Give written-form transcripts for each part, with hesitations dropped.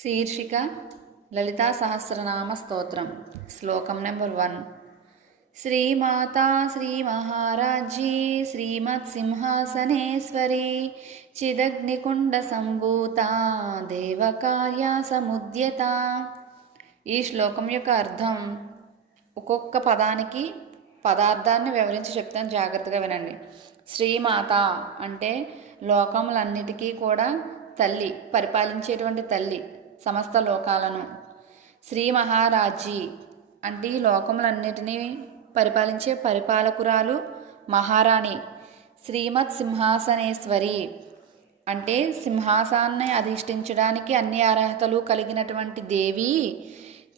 శీర్షిక లలితా సహస్రనామ స్తోత్రం. శ్లోకం నెంబర్ 1. శ్రీమాతా శ్రీ మహారాజ్యీ శ్రీమత్సింహాసనేశ్వరీ చిదగ్నికుండ సంభూత దేవకార్య సముద్యత. ఈ శ్లోకం యొక్క అర్థం, ఒక్కొక్క పదానికి పదార్థాన్ని వివరించి చెప్తాను, జాగ్రత్తగా వినండి. శ్రీమాత అంటే లోకములన్నిటికీ కూడా తల్లి, పరిపాలించేటువంటి తల్లి, సమస్త లోకాలను. శ్రీ మహారాజ్యీ అంటే ఈ లోకములన్నిటినీ పరిపాలించే పరిపాలకురాలు, మహారాణి. శ్రీమత్ సింహాసనేశ్వరి అంటే సింహాసాన్ని అధిష్ఠించడానికి అన్ని అర్హతలు కలిగినటువంటి దేవి.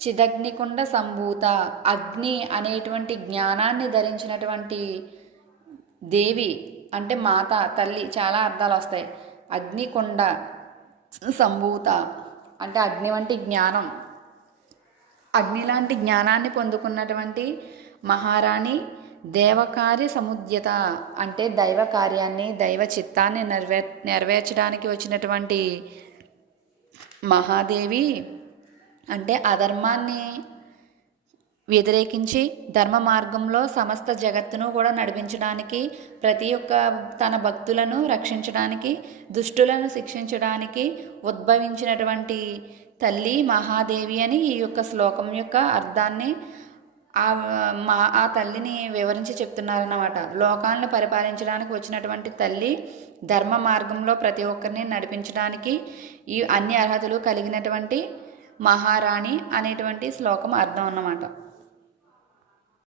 చిదగ్నికుండ సంభూత అగ్ని అనేటువంటి జ్ఞానాన్ని ధరించినటువంటి దేవి అంటే మాత, తల్లి, చాలా అర్థాలు వస్తాయి. అగ్నికుండ సంభూత అంటే అగ్ని వంటి జ్ఞానం, అగ్ని లాంటి జ్ఞానాన్ని పొందుకున్నటువంటి మహారాణి. దేవకార్య సముద్యత అంటే దైవ కార్యాన్ని, దైవ చిత్తాన్ని నెరవేర్చడానికి వచ్చినటువంటి మహాదేవి. అంటే అధర్మాన్ని వ్యతిరేకించి ధర్మ మార్గంలో సమస్త జగత్తును కూడా నడిపించడానికి, ప్రతి ఒక్క తన భక్తులను రక్షించడానికి, దుష్టులను శిక్షించడానికి ఉద్భవించినటువంటి తల్లి మహాదేవి అని ఈ యొక్క శ్లోకం యొక్క అర్థాన్ని ఆ తల్లిని వివరించి చెప్తున్నారన్నమాట. లోకాలను పరిపాలించడానికి వచ్చినటువంటి తల్లి, ధర్మ మార్గంలో ప్రతి ఒక్కరిని నడిపించడానికి ఈ అన్ని అర్హతలు కలిగినటువంటి మహారాణి అనేటువంటి శ్లోకం అర్థం అన్నమాట.